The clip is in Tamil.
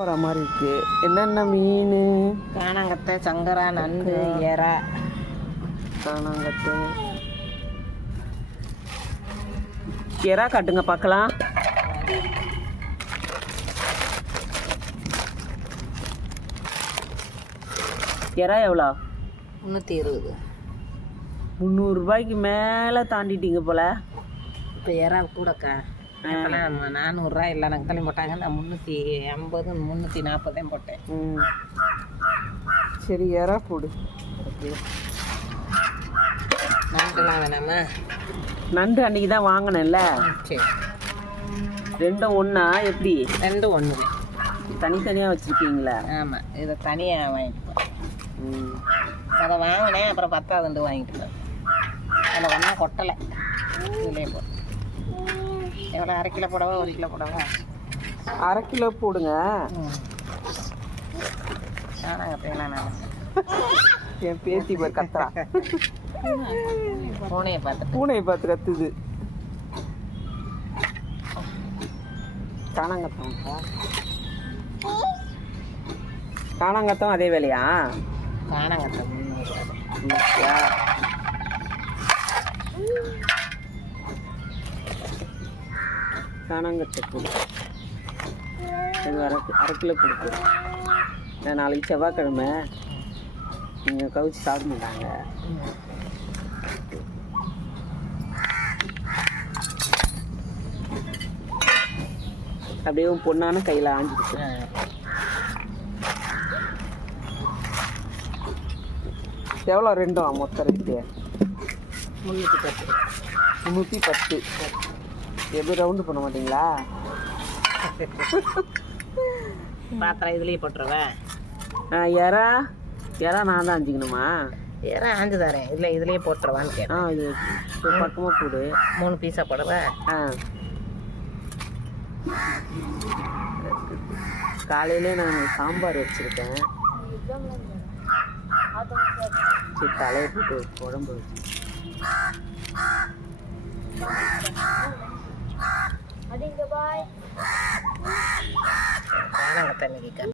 வர மாதிரி இருக்கு. என்னென்ன மீன்? காணாங்கத்தை சங்கரா நண்டு எறா. காணாங்கத்து எறா காட்டுங்க பார்க்கலாம். எறா எவ்வளோ? முந்நூற்றி இருபது. முந்நூறுரூபாய்க்கு மேலே தாண்டிட்டீங்க போல. இப்போ எறா கூடக்கா இப்போலாம் நானூறுரூவா இல்லை நக்கலையும் போட்டாங்க. நான் முந்நூற்றி ஐம்பது முந்நூற்றி நாற்பதையும் போட்டேன். ம். சரி எறா போடு. நண்டுலாம் வேணாமா நண்டு அன்னைக்கு தான் வாங்கினேன்ல. சரி. ரெண்டும் ஒன்றா எப்படி? ரெண்டும் ஒன்று தனித்தனியாக வச்சுருக்கீங்களா? ஆமாம் இதை தனியாக வாங்கிட்டு. ம். அதை வாங்கினேன் அப்புறம் பத்தாவது வாங்கிட்டு அதில் ஒன்றும் கொட்டலை. இதுலேயே போ. எவ்வளோ அரை கிலோ போடவா ஒரு கிலோ போடவா? அரை கிலோ போடுங்க. ம். காணாங்கத்தையெல்லாம் நான்? என் பேத்தி பேர் கத்துறா. பூனையை பார்த்துட்டு. பூனையை பார்த்து கத்துது. காணாங்கத்தம் காணாங்கத்தம் அதே வேலையா? காணாங்கத்தை முந்நூறு ஈஸியா. இது அரை அரை கிலோ கொடுக்கு நான் நாளைக்கு செவ்வாய்க்கிழமை நீங்கள் கவிச்சு சாப்பிட மாட்டாங்க. அப்படியே பொண்ணான கையில் ஆஞ்சிடுச்சு எவ்வளோ ரெண்டும் மொத்த ரேட்டு முந்நூற்றி பத்து. முந்நூற்றி பத்து. எதுவும் ரவுண்டு பண்ண மாட்டீங்களா? பாத்திரம் இதுலேயே போட்டுருவேன். ஆ எறா. எறா நான் தான் அஞ்சிக்கணுமா? ஏறா ஆஞ்சு தரேன் இல்லை இதுலேயே போட்டுருவான்னு ஆ கேட்டேன். இது ஒரு பக்கமாக போடு. மூணு பீஸாக போடுவேன் ஆ. காலையிலே நான் சாம்பார் வச்சுருக்கேன். சரி தலையை போட்டு குழம்பு வச்சு. காணாங்கத்தை இன்னைக்கு